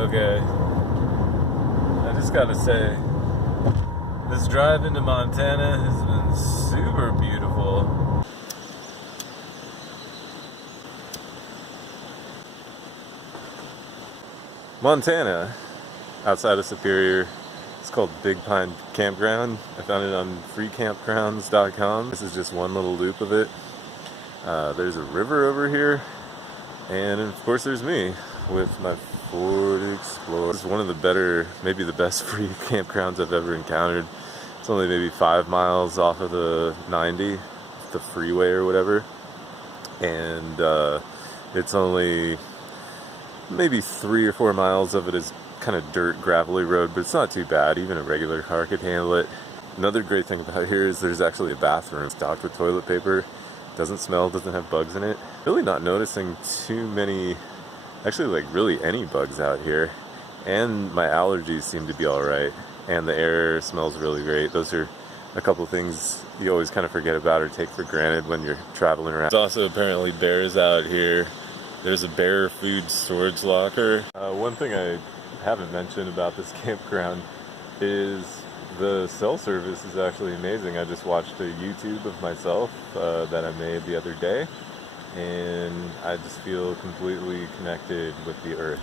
Okay, I just gotta say, this drive into Montana has been super beautiful. Montana, outside of Superior, it's called Big Pine Campground. I found it on freecampgrounds.com. This is just one little loop of it. There's a river over here, and of course there's me with my Ford Explorer. It's one of the better, maybe the best free campgrounds I've ever encountered. It's only maybe 5 miles off of the 90, the freeway or whatever, and it's only maybe 3 or 4 miles of it is kind of dirt, gravelly road, but it's not too bad. Even a regular car could handle it. Another great thing about here is there's actually a bathroom stocked with toilet paper. Doesn't smell, doesn't have bugs in it. Really not noticing too many, actually like really any bugs out here. And my allergies seem to be alright. And the air smells really great. Those are a couple things you always kind of forget about or take for granted when you're traveling around. There's also apparently bears out here. There's a bear food storage locker. One thing I haven't mentioned about this campground is the cell service is actually amazing. I just watched a YouTube of myself that I made the other day, and I just feel completely connected with the earth.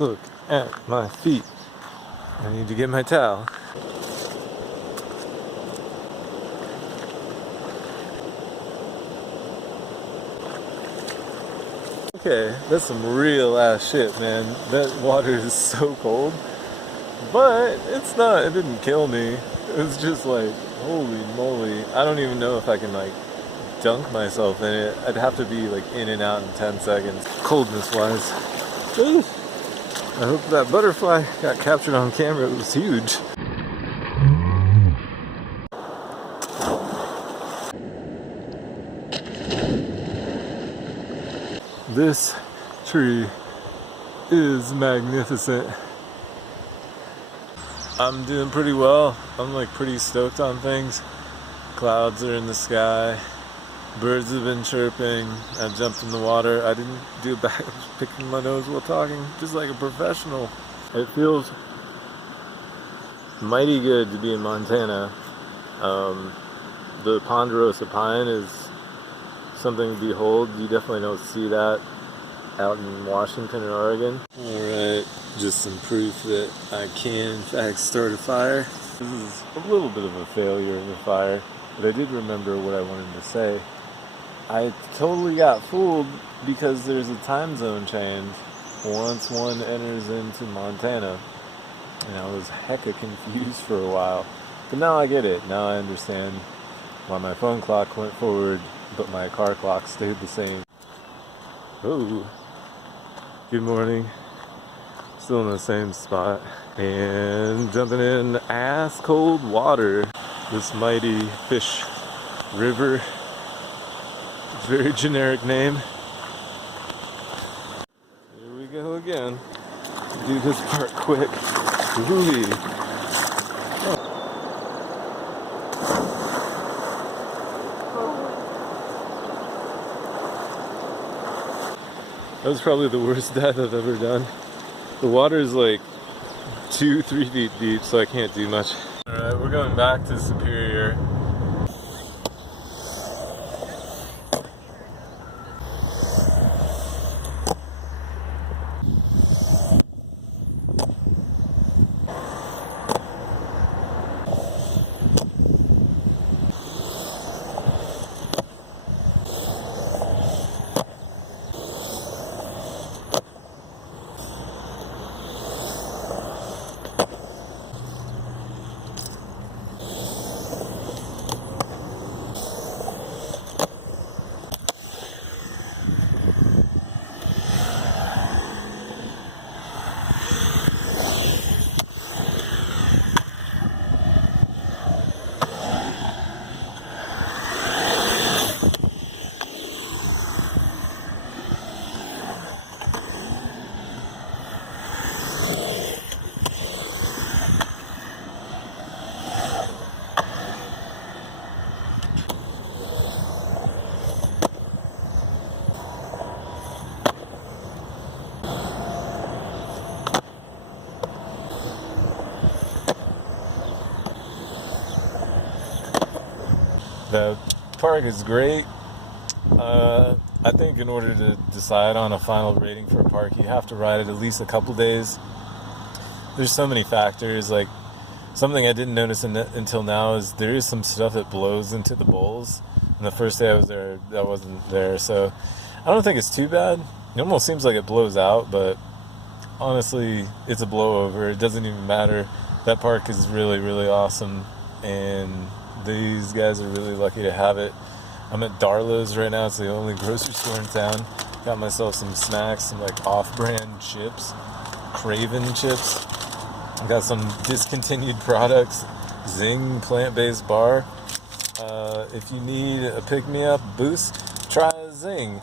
Look at my feet. I need to get my towel. Okay, that's some real ass shit, man. That water is so cold. But it's not, it didn't kill me. It was just like, holy moly. I don't even know if I can like dunk myself in it. I'd have to be like in and out in 10 seconds, coldness wise. Ooh. I hope that butterfly got captured on camera. It was huge. This tree is magnificent. I'm doing pretty well. I'm like pretty stoked on things. Clouds are in the sky. Birds have been chirping. I jumped in the water. I didn't do a back. I was picking my nose while talking, just like a professional. It feels mighty good to be in Montana. The ponderosa pine is something to behold. You definitely don't see that out in Washington or Oregon. Alright, just some proof that I can in fact start a fire. This is a little bit of a failure in the fire, but I did remember what I wanted to say. I totally got fooled because there's a time zone change once one enters into Montana, and I was hecka confused for a while. But now I get it. Now I understand why my phone clock went forward, but my car clock stayed the same. Oh, good morning. Still in the same spot, and jumping in ass cold water. This mighty fish river. Very generic name. Here we go again. Do this part quick. Ooh. That was probably the worst dive I've ever done. The water is like 2-3 feet deep, so I can't do much. Alright, we're going back to Superior. The park is great. I think in order to decide on a final rating for a park, you have to ride it at least a couple days. There's so many factors. Like, something I didn't notice until now is there is some stuff that blows into the bowls. And the first day I was there, that wasn't there. So I don't think it's too bad. It almost seems like it blows out, but honestly, it's a blowover. It doesn't even matter. That park is really, really awesome. And these guys are really lucky to have it. I'm at Darlow's right now. It's the only grocery store in town. Got myself some snacks, some like off-brand chips, Craven chips. Got some discontinued products, Zing plant-based bar. If you need a pick-me-up boost, try a Zing.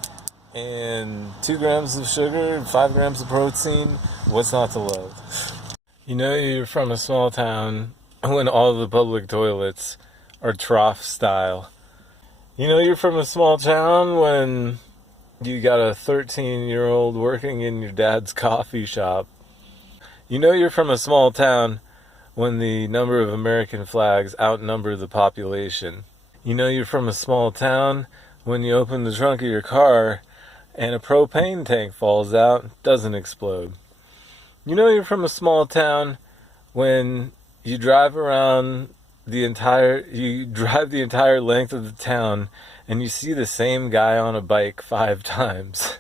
And 2 grams of sugar, 5 grams of protein. What's not to love? You know you're from a small town when all the public toilets are trough style. You know you're from a small town when you got a 13-year-old working in your dad's coffee shop. You know you're from a small town when the number of American flags outnumber the population. You know you're from a small town when you open the trunk of your car and a propane tank falls out, doesn't explode. You know you're from a small town when you drive the entire length of the town and you see the same guy on a bike 5 times.